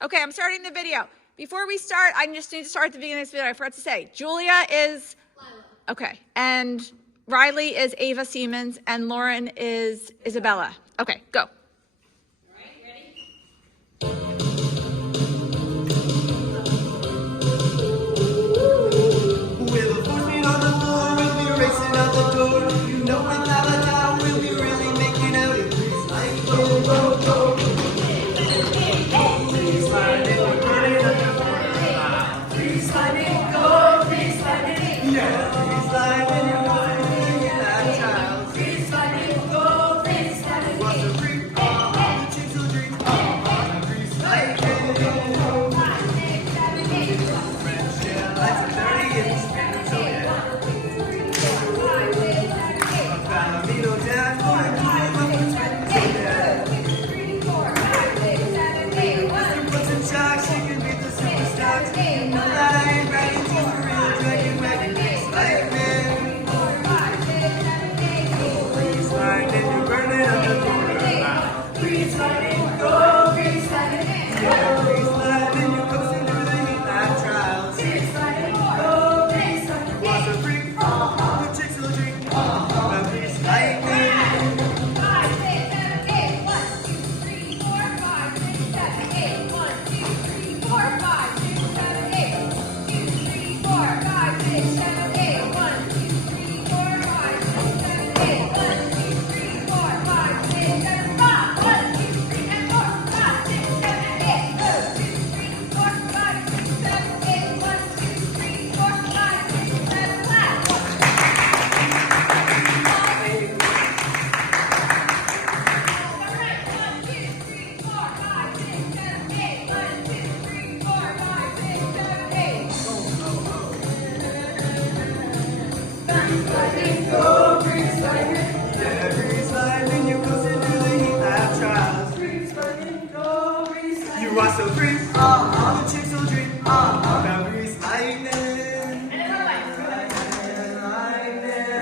Okay, I'm starting the video. Before we start, I just need to start at the beginning of this video. I forgot to say, Julia is Lila. Okay, and Riley is Ava Siemens, and Lauren is Isabella. Okay, go. All right, ready? With a 4 feet on the floor, we'll be racing out the door. You know without a doubt, we'll be really making out. It's like go, go, go. Please slide it, we're burning up the Please slide it, go, please slide it. Yeah, please slide it, you're going in that child. Please slide it, go, please slide it. What's the freak? The chicks will drink. Please slide it. Yeah, lights are dirty and spinning, so yeah. Palomino down, going to the twins, so yeah. What's in shock, she can beat the superstars. You know that I ain't ready to a real dragon wagon. Please slide it. Please slide it, you're burning up the corner. Please slide it, go, please slide it. Yeah, please slide it, you're coasting through the heat lab trials. Please slide it, go, please slide it. What's a freak? The chicks will drink. Now please slide it. Go, please slide it. Yeah, please slide it, you're coasting through the heat lab trials. Please slide it, go, please slide it. You are so free.